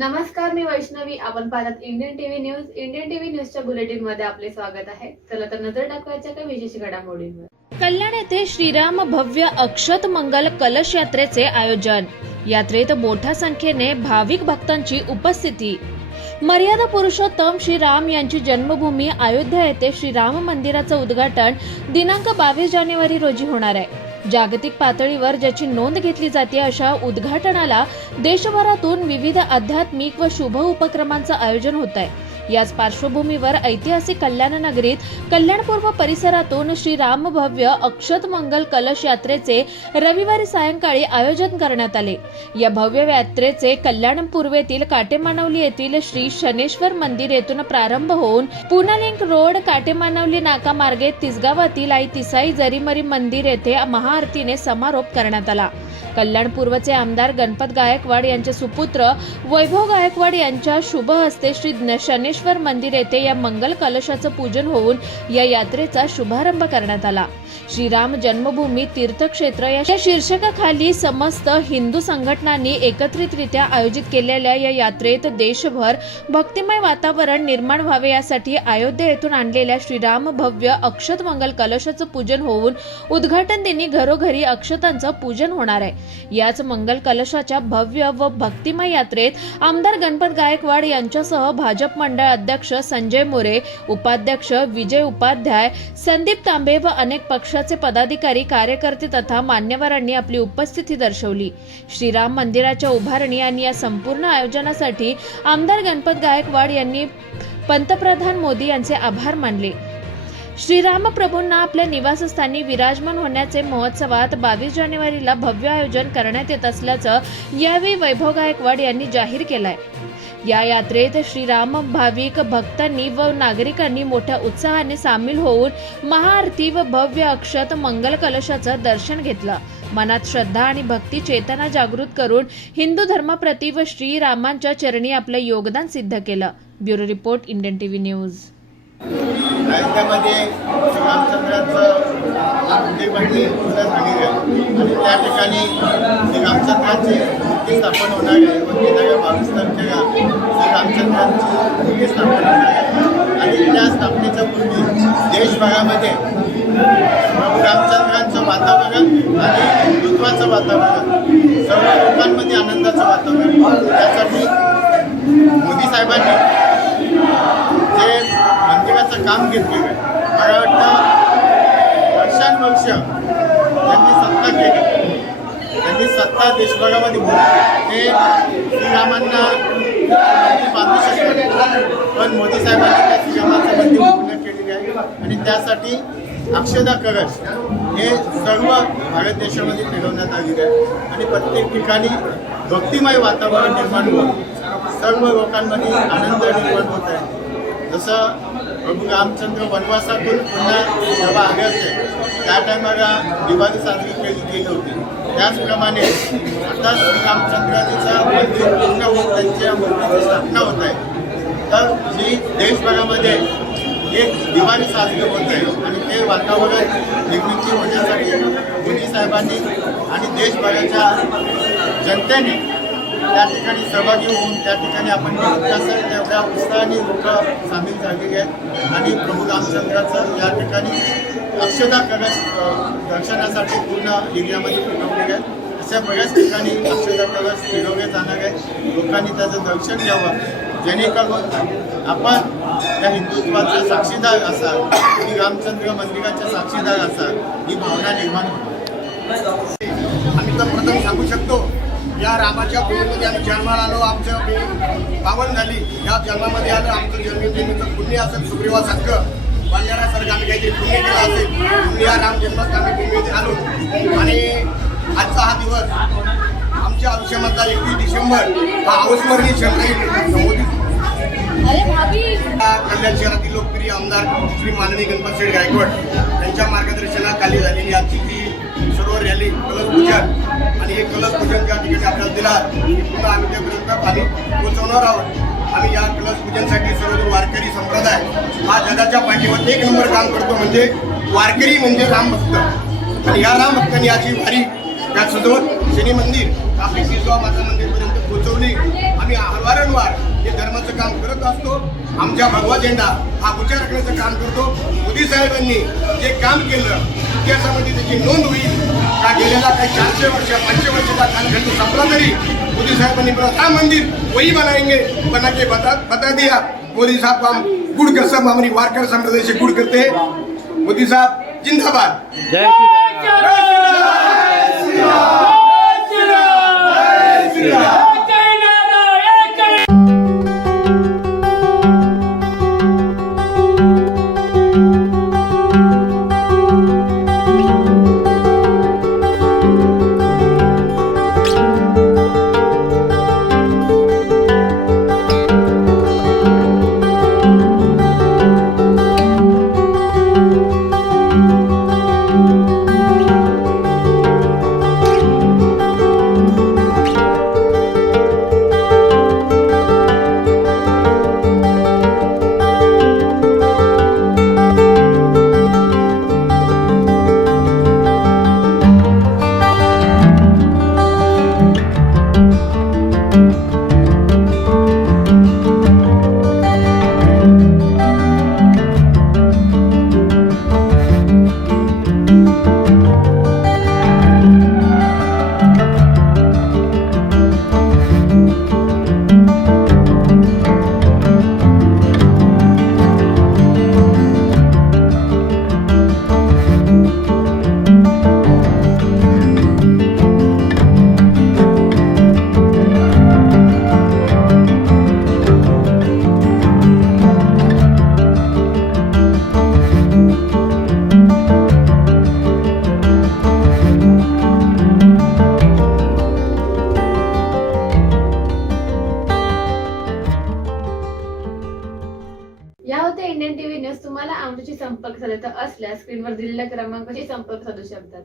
नमस्कार मी वैष्णवी. आपण पाहतात Indian TV news Indian TV न्यूजच्या बुलेटिनमध्ये आपले स्वागत आहे. चला तर नजर टाकवायच्या काही विशेष घडामोडींवर. कल्याण येथे श्रीराम भव्य अक्षत मंगल कलश यात्रेचे आयोजन. यात्रेत मोठ्या संख्येने भाविक भक्तांची उपस्थिती. मर्यादा पुरुषोत्तम श्रीराम यांची जन्मभूमी अयोध्या येथे श्रीराम मंदिराचं उद्घाटन दिनांक बावीस जानेवारी रोजी होणार आहे. जागतिक पातळीवर ज्याची नोंद घेतली जाते अशा उद्घाटनाला देशभरातून विविध आध्यात्मिक व शुभ उपक्रमांचं आयोजन होत आहे याच पार्श्वभूमीवर ऐतिहासिक कल्याण नगरीत कल्याणपूर्व परिसरातून श्रीराम भव्य अक्षत मंगल कलश यात्रेचे रविवारी सायंकाळी आयोजन करण्यात आले. या भव्य यात्रेचे कल्याण पूर्वेतील काटेमानवली येथील श्री शनेश्वर मंदिर येथून प्रारंभ होऊन पुनालिंक रोड काटेमानवली नाका मार्गे तिसगावातील आई तिसाई जरीमरी मंदिर येथे महाआरतीने समारोप करण्यात आला. कल्याण पूर्वचे आमदार गणपत गायकवाड यांचे सुपुत्र वैभव गायकवाड यांच्या शुभ हस्ते श्री शनेश्वर मंदिर येथे या मंगल कलशाचं पूजन होऊन या यात्रेचा शुभारंभ करण्यात आला. श्रीराम जन्मभूमी तीर्थक्षेत्र या शीर्षकाखाली समस्त हिंदू संघटनांनी एकत्रितरित्या आयोजित केलेल्या या यात्रेत देशभर भक्तिमय वातावरण निर्माण व्हावे यासाठी अयोध्या येथून आणलेल्या श्रीराम भव्य अक्षत मंगल कलशाचं पूजन होऊन उद्घाटन दिनी घरोघरी अक्षतांचं पूजन होणार आहे. याच मंगल कलशाच्या भव्य व भक्तिमय यात्रेत आमदार गणपत गायकवाड यांच्यासह भाजप मंडळ अध्यक्ष संजय मोरे उपाध्यक्ष विजय उपाध्याय संदीप तांबे व अनेक पक्षाचे पदाधिकारी कार्यकर्ते तथा मान्यवरांनी आपली उपस्थिती दर्शवली. श्रीराम मंदिराच्या उभारणी आणि या संपूर्ण आयोजनासाठी आमदार गणपत गायकवाड यांनी पंतप्रधान मोदी यांचे आभार मानले. श्रीराम प्रभूंना आपल्या निवासस्थानी विराजमान होण्याचे महोत्सवात बावीस जानेवारीला भव्य आयोजन करण्यात येत असल्याचं यावेळी वैभव गायकवाड यांनी जाहीर केलंय. या यात्रेत श्रीराम भाविक भक्तांनी व नागरिकांनी मोठ्या उत्साहाने सामील होऊन महाआरती व भव्य अक्षत मंगल कलशाचं दर्शन घेतलं. मनात श्रद्धा आणि भक्ती चेतना जागृत करून हिंदू धर्माप्रती व श्रीरामांच्या चरणी आपलं योगदान सिद्ध केलं. Bureau report Indian TV news. अयोध्यामध्ये श्रीरामचंद्राचं मंदिर आणि त्या ठिकाणी श्रीरामचंद्राची मूर्ती स्थापन होणार आहे. व येणाऱ्या बावीस तारखेला श्रीरामचंद्रांची मूर्ती स्थापन होणार आहे. आणि त्या स्थापनेच्या पूर्वी देशभरामध्ये प्रभू रामचंद्रांचं वातावरण आणि हिंदुत्वाचं वातावरण सर्व लोकांमध्ये आनंदाचं वातावरण. त्यासाठी मोदी साहेबांनी जे विभागाचं काम घेतलेलं आहे. मला वाटतं वर्षानुवर्ष त्यांनी सत्ता केली. त्यांनी सत्ता देशभरामध्ये भोगली ते श्रीरामांना बांधू शकतात पण मोदी साहेबांनी त्या श्रीरामाचं मंदिर पूर्ण केलेली आहे. आणि त्यासाठी अक्षदा कलश हे सर्व भारत देशामध्ये फिरवण्यात आलेले आहे. आणि प्रत्येक ठिकाणी भक्तिमय वातावरण निर्माण होऊन सर्व लोकांमध्ये आनंद निर्माण होत आहे. जसं प्रभू रामचंद्र वनवासातून पुन्हा जेव्हा आले होते त्या टायमाला दिवाळी साजरी केली गेली होती. त्याचप्रमाणे आता श्रीरामचंद्राजीचा मंदिर पूर्ण होऊन त्यांच्या मूर्तीची स्थापना होत आहे. तर ही देशभरामध्ये एक दिवाळी साजरी होत आहे आणि ते वातावरण निर्मिती होण्यासाठी मोदी साहेबांनी आणि देशभराच्या जनतेने त्या ठिकाणी सहभागी होऊन त्या ठिकाणी आपण कसं तेवढ्या उत्साहाने लोक सामील झालेली आहेत. आणि प्रभू रामचंद्राचं या ठिकाणी अक्षता कलश दर्शनासाठी पूर्ण एरियामध्ये फिरवलेले आहेत. अशा बऱ्याच ठिकाणी अक्षता कलश फिरवले जाणार आहेत. लोकांनी त्याचं दर्शन घ्यावं. जेणेकरून आपण त्या हिंदुत्वाचा साक्षीदार असाल की रामचंद्र मंदिराच्या साक्षीदार असाल ही भावना निर्माण आम्ही तर प्रथम सांगू शकतो या रामाच्या भूमीमध्ये आम्ही जन्माला आलो आमचं भूमी पावन झाली या जन्मामध्ये आलं आमचं जन्मभूमीचं पुण्य असेल सुग्रीवासारखं बंजारासारखं आम्ही काहीतरी पुण्य केलं असेल. या राम जन्मस्थानी भूमीमध्ये आलो. आणि आजचा हा दिवस आमच्या आयुष्यामधला एकवीस डिसेंबर हा अविस्मरणीय क्षण राहील. कल्याण शहरातील लोकप्रिय आमदार श्री माननीय गणपत शेठ गायकवाड यांच्या मार्गदर्शनाखाली झालेली आजची ही सर्व रॅली कलश पूजन. आणि हे कलश पूजन ज्या ठिकाणी आपल्याला दिला पुन्हा आम्ही त्यापर्यंत पाणी पोहोचवणार आहोत. आम्ही या कलश पूजनसाठी सर्व वारकरी संप्रदाय हा जगाच्या पाठीवर एक नंबर काम करतो म्हणजे वारकरी म्हणजे रामभक्त. आणि या रामभक्तांनी याची वारी त्या सजवत शनी मंदिर आपली शिरगाव माता मंदिरपर्यंत पोहोचवली. आम्ही वारंवार हे धर्माचं काम करत असतो. आमच्या भगवा झेंडा हा उच्चार करण्याचं काम करतो. मोदी साहेबांनी जे काम केलं इतिहासामध्ये त्याची नोंद होईल. का गेलेला काही चारशे वर्ष पाचशे वर्षाचा कालखंड संपला तरी मोदी साहेबांनी प्रथा मंदिर वही बनाएंगे. बना के बता बता दिया. मोदी साहब को हम गुड़ कर सब हमारी वारकर संप्रदाय से गुड़ करते हैं. मोदी साहब जिंदाबाद. संपर्क साधायचा असल्यास स्क्रीनवर दिलेल्या क्रमांकाशी संपर्क साधू शकतात.